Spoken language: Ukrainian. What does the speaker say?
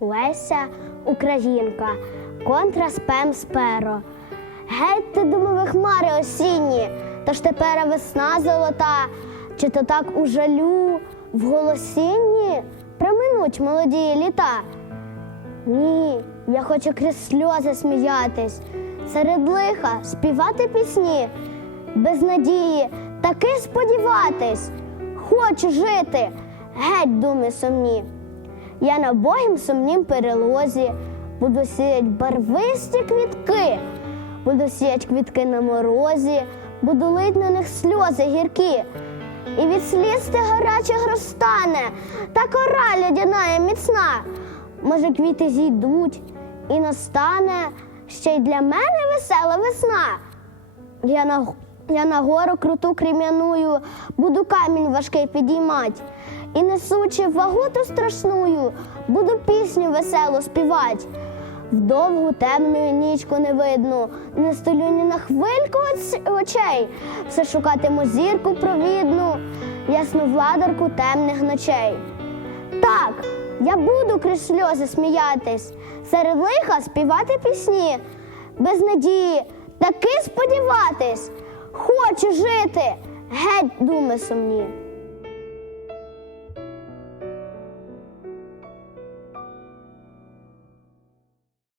Леся Українка, контра спем сперо. Геть ти думали хмари осінні, тож тепер весна золота, чи то так у жалю в голосінні проминуть молоді літа. Ні, я хочу крізь сльози сміятись, серед лиха співати пісні, без надії таки сподіватись. Хочу жити, геть думи сумні. Я на богім сумнім перелозі буду сіять барвисті квітки, буду сіять квітки на морозі, буду лить на них сльози гіркі. І від сліз ти гарячих розтане, та кора лядяна і міцна. Може, квіти зійдуть, і настане ще й для мене весела весна. Я на, я на гору круту крем'яную, буду камінь важкий підіймать. І несучи ваготу страшную, буду пісню веселу співать. В довгу темну нічку не видно, не столю ні на хвильку очей, все шукатиму зірку провідну, ясну владарку темних ночей. Так, я буду крізь сльози сміятись, серед лиха співати пісні, без надії таки сподіватись, хочу жити, геть думи сумні.